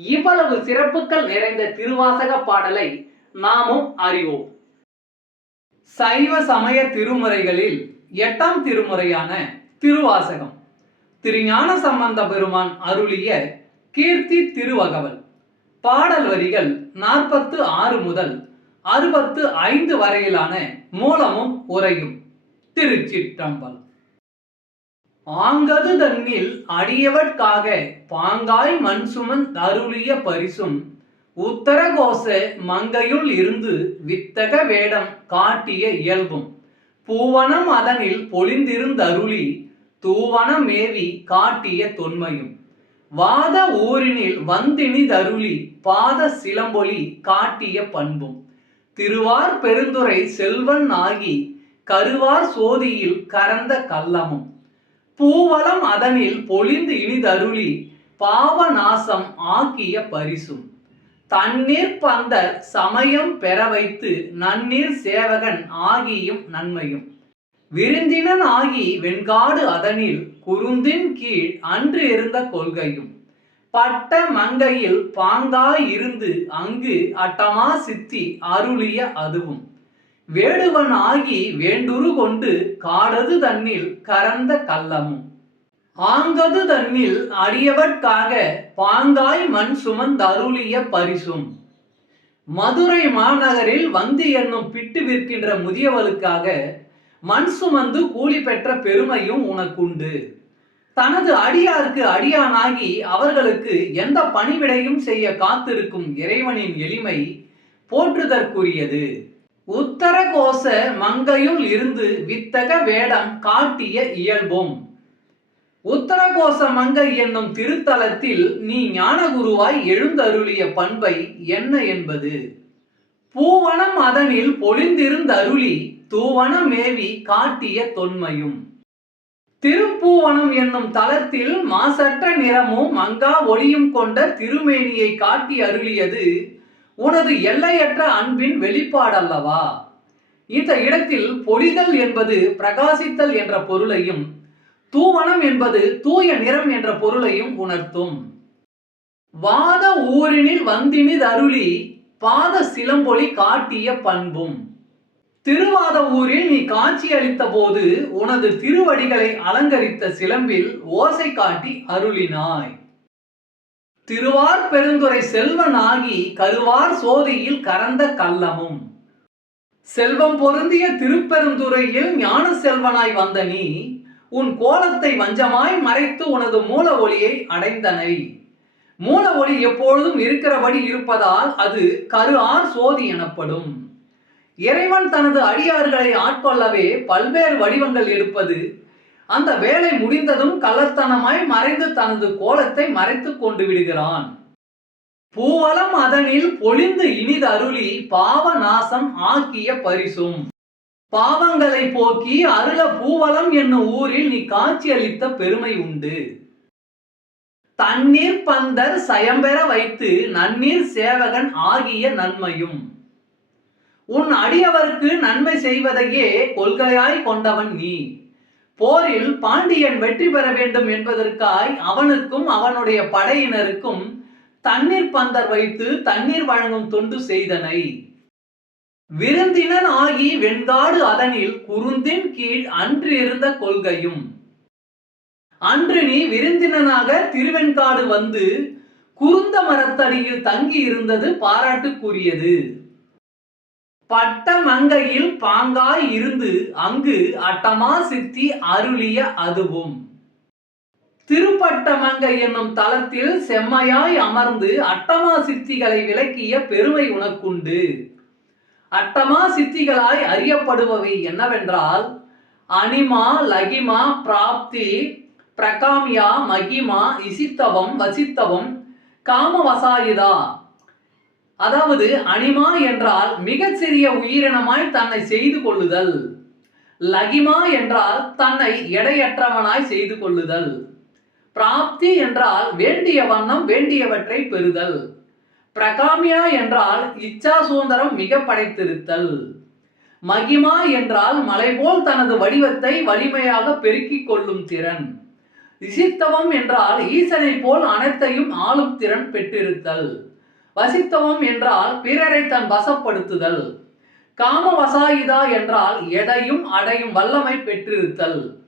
இவ்வளவு சிறப்புகள் நிறைந்த திருவாசக பாடலை நாமும் அறிவோம். சைவ சமய திருமுறைகளில் எட்டாம் திருமுறையான திருவாசகம். திருஞான சம்பந்த பெருமான் அருளிய கீர்த்தி திருவகவல். பாடல் வரிகள் நாற்பத்து ஆறு முதல் அறுபத்து ஐந்து வரையிலான மூலமும் உரையும் திருச்சிற்றம்பலம். ஆங்கது தன்னில் அடியவர்க்காக பாங்காய் மண் சுமன் அருளிய பரிசும் உத்தரகோச மங்கையுள் இருந்து வித்தக வேடம் காட்டிய இயல்பும் பூவனம் அதனில் பொழிந்திருந்தருளி தூவனம் மேவி காட்டிய தொன்மையும் வாத ஊரினில் வந்தினிதருளி பாத சிலம்பொலி காட்டிய பண்பும் திருவார் பெருந்துரை செல்வன் ஆகி கருவார் சோதியில் கரந்த கல்லமும் பூவலம் அதனில் பொழிந்து இனிதருளி பாவநாசம் ஆக்கிய பரிசும். தண்ணீர் பந்தர் சமயம் பெற வைத்து நன்னீர் சேவகன் ஆகியும் நன்மையும். விருந்தினன் ஆகி வெண்காடு அதனில் குருந்தின் கீழ் அன்று இருந்த கொள்கையும். பட்ட மங்கையில் பாங்காய் இருந்து அங்கு அட்டமா சித்தி அருளிய அதுவும். வேடுவன் ஆகி வேண்டுரு கொண்டு காடது தன்னில் கரந்த கல்லமும் ஆங்கது தன்னில் அடியவர்க்காக பாங்காய் மண் சுமந்தருளிய பரிசும். மதுரை மாநகரில் வந்து என்னும் பிட்டு விற்கின்ற முதியவளுக்காக மண் சுமந்து கூலி பெற்ற பெருமையும் உனக்குண்டு. தனது அடியாருக்கு அடியானாகி அவர்களுக்கு எந்த பணிவிடையும் செய்ய காத்திருக்கும் இறைவனின் எளிமை போற்றுதற்குரியது. உத்தரகோச மங்கையுள் இருந்து வித்தக வேடம் காட்டிய இயல்பும். உத்தரகோச மங்கை என்னும் திருத்தலத்தில் நீ ஞானகுருவாய் எழுந்தருளிய பண்பை என்ன என்பது? பூவனம் அதனில் பொழிந்திருந்தருளி தூவனம் மேவி காட்டிய தொன்மையும். திருப்பூவனம் என்னும் தலத்தில் மாசற்ற நிறமும் மங்கா ஒளியும் கொண்ட திருமேனியை காட்டி அருளியது உனது எல்லையற்ற அன்பின் வெளிப்பாடல்லவா? இந்த இடத்தில் பொழிதல் என்பது பிரகாசித்தல் என்ற பொருளையும் தூவனம் என்பது தூய நிறம் என்ற பொருளையும் உணர்த்தும். வாத ஊரினில் வந்தினிது அருளி பாத சிலம்பொலி காட்டிய பண்பும். திருவாத ஊரில் நீ காட்சி அளித்த போது உனது திருவடிகளை அலங்கரித்த சிலம்பில் ஓசை காட்டி அருளினாய். திருவார் பெருந்துரை செல்வனாகி கருவார் சோதியில் கரந்த கள்ளமும். செல்வம் பொருந்திய திருப்பெருந்துறையில் ஞான செல்வனாய் வந்த நீ உன் கோலத்தை வஞ்சமாய் மறைத்து உனது மூல ஒளியை அடைந்தனை. மூல ஒளி எப்பொழுதும் இருக்கிறபடி இருப்பதால் அது கருவார் சோதி எனப்படும். இறைவன் தனது அடியார்களை ஆட்கொள்ளவே பல்வேறு வடிவங்கள் எடுப்பது அந்த வேலை முடிந்ததும் கள்ளத்தனமாய் மறைந்து தனது கோலத்தை மறைத்துக் கொண்டு விடுகிறான். பூவலம் அதனில் பொழிந்து இனிதருளி பாவ நாசம் ஆக்கிய பரிசும். பாவங்களை போக்கி அருள பூவலம் என்னும் ஊரில் நீ காட்சியளித்த பெருமை உண்டு. தண்ணீர் பந்தர் சயம்பெற வைத்து நன்னீர் சேவகன் ஆகிய நன்மையும். உன் அடியவருக்கு நன்மை செய்வதையே கொள்கையாய் கொண்டவன் நீ. போரில் பாண்டியன் வெற்றி பெற வேண்டும் என்பதற்காய் அவனுக்கும் அவனுடைய படையினருக்கும் தண்ணீர் பந்தர் வைத்து தண்ணீர் வழங்கும் தொண்டு செய்தனை. விருந்தினன் ஆகி வெண்காடு அதனில் குருந்தின் கீழ் அன்று இருந்த கொள்கையும். அன்று நீ விருந்தினனாக திருவெண்காடு வந்து குருந்த மரத்தடியில் தங்கி இருந்தது பாராட்டுக்குரியது. பட்டமங்கையில் பாங்காய் இருந்து அங்கு அட்டமா சித்தி அருளிய அதுவும். திருப்பட்டமங்கை என்னும் தலத்தில் செம்மையாய் அமர்ந்து அட்டமா சித்திகளை விளக்கிய பெருமை உனக்குண்டு. அட்டமா சித்திகளாய் அறியப்படுபவை என்னவென்றால் அனிமா லகிமா பிராப்தி பிரகாமியா மகிமா இசித்தவம் வசித்தவம் காமவசாயுதா. அதாவது அனிமா என்றால் மிகச் சிறிய உயிரினமாய் தன்னை செய்து கொள்ளுதல். லகிமா என்றால் தன்னை எடையற்றவனாய் செய்து கொள்ளுதல். பிராப்தி என்றால் வேண்டிய வண்ணம் வேண்டியவற்றை பெறுதல். பிரகாமியா என்றால் இச்சா சுதந்திரம் மிக படைத்திருத்தல். மகிமா என்றால் மலை போல் தனது வடிவத்தை வலிமையாக பெருக்கிக் கொள்ளும் திறன். இசித்தவம் என்றால் ஈசனை போல் அனைத்தையும் ஆளும் திறன் பெற்றிருத்தல். வசித்தவம் என்றால் பிறரை தன் வசப்படுத்துதல். காம வசாயுதா என்றால் எதையும் அடையும் வல்லமை பெற்றிருத்தல்.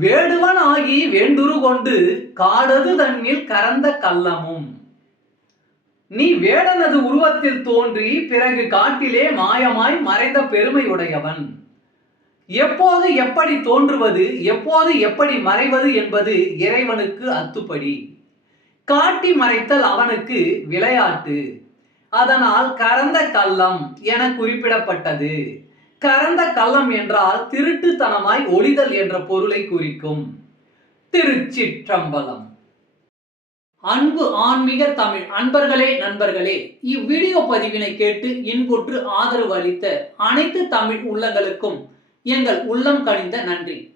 வேடுவன் ஆகி வேண்டுரு கொண்டு காடது தன்னில் கறந்த கள்ளமும். நீ வேடனது உருவத்தில் தோன்றி பிறகு காட்டிலே மாயமாய் மறைந்த பெருமையுடையவன். எப்போது எப்படி தோன்றுவது எப்போது எப்படி மறைவது என்பது இறைவனுக்கு அத்துப்படி. காட்டி மறைத்தல் அவனுக்கு விளையாட்டு. அதனால் கறந்த கள்ளம் என குறிப்பிடப்பட்டது. கறந்த கள்ளம் என்றால் திருட்டுத்தனமாய் ஒளிதல் என்ற பொருளை குறிக்கும். திருச்சிற்றம்பலம். அன்பு ஆன்மீக தமிழ் அன்பர்களே நண்பர்களே இவ்வீடியோ பதிவினை கேட்டு இன்புற்று ஆதரவு அளித்த அனைத்து தமிழ் உள்ளங்களுக்கும் எங்கள் உள்ளம் கணிந்த நன்றி.